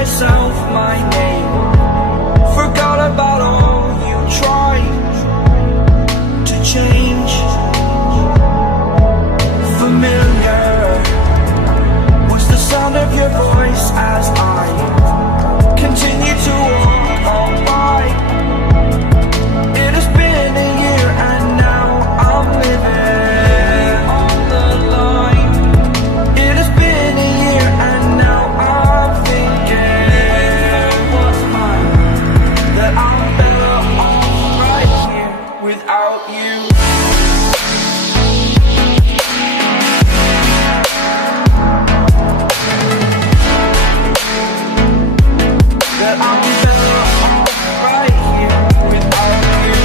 myself my name. Forgot about all you tried to change. Familiar was the sound of your voice as I continue to walk on by. It has been a year and now I'm living on the line. It has been a year and now I'm thinking what's mine, that I'm better off right here without you. That I'm better off right here without you.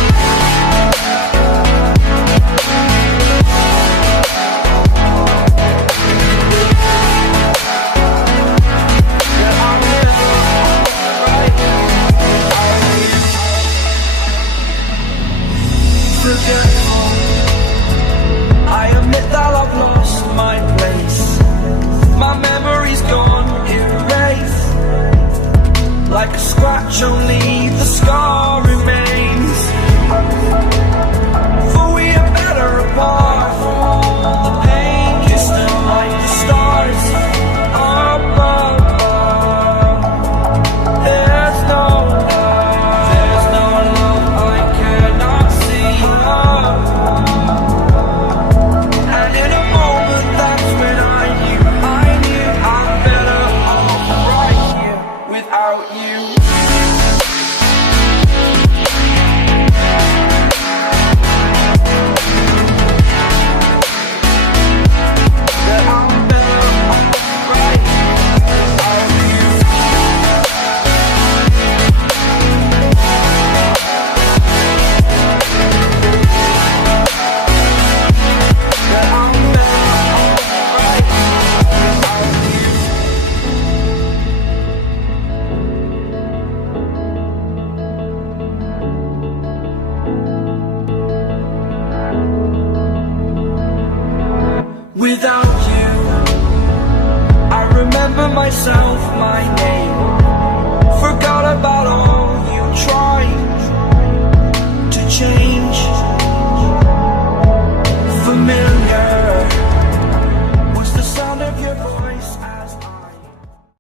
That I'm better off right here without you. Forgetful, I admit that I've lost my place. My memory's gone erased. Like a scratch, only the scar remains. For we are better apart from all the pain. Distant like the stars above. There's no love I cannot see. And in a moment, that's when I knew I'm better off right here without you. That I'm better off right without you. That I'm better off right without you. Without you, I remember myself, my name.